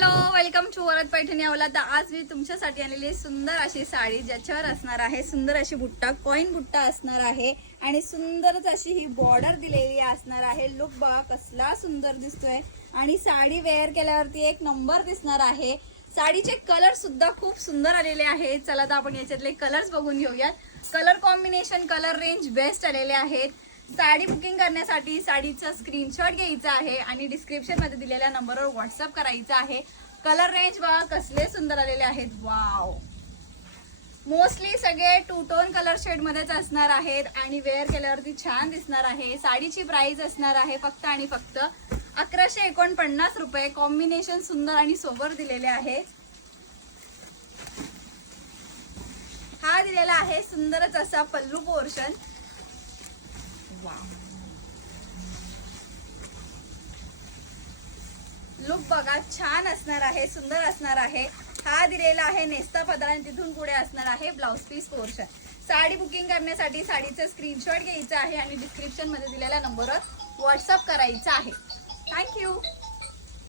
Hello, welcome to Varad Paithani अवलाद। आज मी तुमच्यासाठी आणलेली सुंदर अशी साडी, ज्याच्यावर असणार आहे सुंदर अशी बुट्टा, कॉइन बुट्टा असणार आहे आणि सुंदरच अशी ही बॉर्डर दिलेली असणार आहे। लुक बघा कसला सुंदर दिसतोय आणि साडी वेअर केल्यावरती एक नंबर दिसणार आहे। साडीचे कलर सुद्धा खूप सुंदर आलेले आहेत। चला तर आपण याच्यातले कलर्स बघून घेऊयात। Colour combination, colour range best आलेले आहेत। साडी बुकिंग करण्यासाठी साडीचा स्क्रीनशॉट घ्यायचा आहे आणि डिस्क्रिप्शन मध्ये दिलेल्या नंबरवर व्हॉट्सअप करायचा आहे। कलर रेंज बघा कसले सुंदर आलेले आहेत। वाव, मोस्टली सगळे टू टोन कलर शेड मध्येच असणार आहेत आणि वेअर केल्यावरती छान दिसणार आहे। साडीची प्राइस असणार आहे फक्त आणि फक्त 1149 रुपये। कॉम्बिनेशन सुंदर आणि सोबर दिलेले आहे। हा दिलेला आहे सुंदरच असा पल्लू पोर्शन। लुक बघा छान असणार आहे, सुंदर असणार आहे। हा दिलेला आहे नेस्ता पदर आणि तिथून पुढे असणार आहे blouse piece portion. Sari booking करण्यासाठी साडीचा स्क्रीनशॉट घ्यायचा आहे आणि डिस्क्रिप्शन मध्ये दिलेल्या नंबरवर व्हॉट्सअप करायचा आहे। थँक्यू।